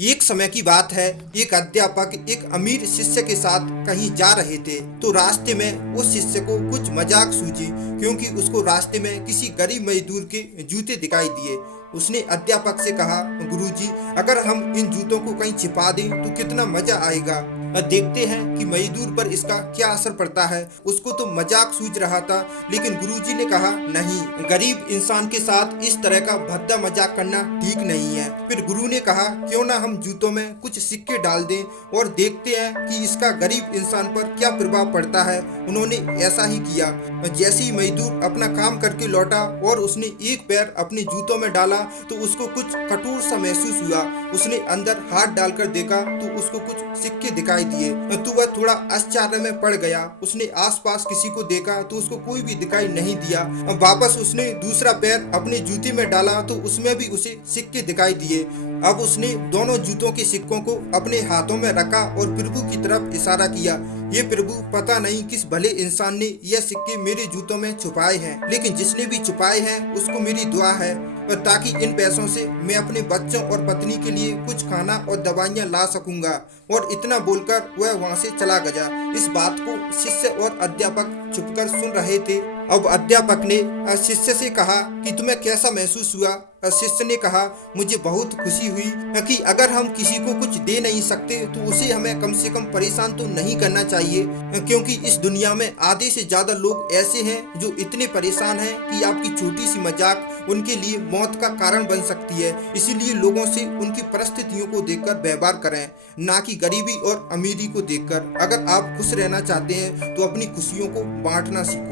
एक समय की बात है। एक अध्यापक एक अमीर शिष्य के साथ कहीं जा रहे थे, तो रास्ते में उस शिष्य को कुछ मजाक सूझी, क्योंकि उसको रास्ते में किसी गरीब मजदूर के जूते दिखाई दिए। उसने अध्यापक से कहा, गुरुजी, अगर हम इन जूतों को कहीं छिपा दें तो कितना मजा आएगा। देखते हैं कि मजदूर पर इसका क्या असर पड़ता है। उसको तो मजाक सूझ रहा था, लेकिन गुरुजी ने कहा, नहीं, गरीब इंसान के साथ इस तरह का भद्दा मजाक करना ठीक नहीं है। फिर गुरु ने कहा, क्यों ना हम जूतों में कुछ सिक्के डाल दें और देखते हैं कि इसका गरीब इंसान पर क्या प्रभाव पड़ता है। उन्होंने ऐसा ही किया। जैसे ही मजदूर अपना काम करके लौटा और उसने एक पैर अपने जूतों में डाला, तो उसको कुछ कठोर सा महसूस हुआ। उसने अंदर हाथ डालकर देखा तो उसको कुछ सिक्के दिखाई दिए। तो वह थोड़ा आश्चर्य में पड़ गया। उसने आसपास किसी को देखा तो उसको कोई भी दिखाई नहीं दिया। वापस उसने दूसरा पैर अपने जूते में डाला तो उसमें भी उसे सिक्के दिखाई दिए। अब उसने दोनों जूतों के सिक्कों को अपने हाथों में रखा और प्रभु की तरफ इशारा किया। ये प्रभु, पता नहीं किस भले इंसान ने यह सिक्के मेरे जूतों में छुपाए हैं, लेकिन जिसने भी छुपाए हैं उसको मेरी दुआ है, ताकि इन पैसों से मैं अपने बच्चों और पत्नी के लिए कुछ खाना और दवाइयाँ ला सकूंगा। और इतना बोलकर वह वहाँ से चला गया। इस बात को शिष्य और अध्यापक छुपकर सुन रहे थे। अब अध्यापक ने शिष्य से कहा कि तुम्हें कैसा महसूस हुआ। शिष्य ने कहा, मुझे बहुत खुशी हुई कि अगर हम किसी को कुछ दे नहीं सकते तो उसे हमें कम से कम परेशान तो नहीं करना चाहिए, क्योंकि इस दुनिया में आधे से ज्यादा लोग ऐसे हैं जो इतने परेशान हैं कि आपकी छोटी सी मजाक उनके लिए मौत का कारण बन सकती है। इसीलिए लोगों से उनकी परिस्थितियों को देखकर व्यवहार करें, ना कि गरीबी और अमीरी को देखकर। अगर आप खुश रहना चाहते हैं तो अपनी खुशियों को बांटना सीखें।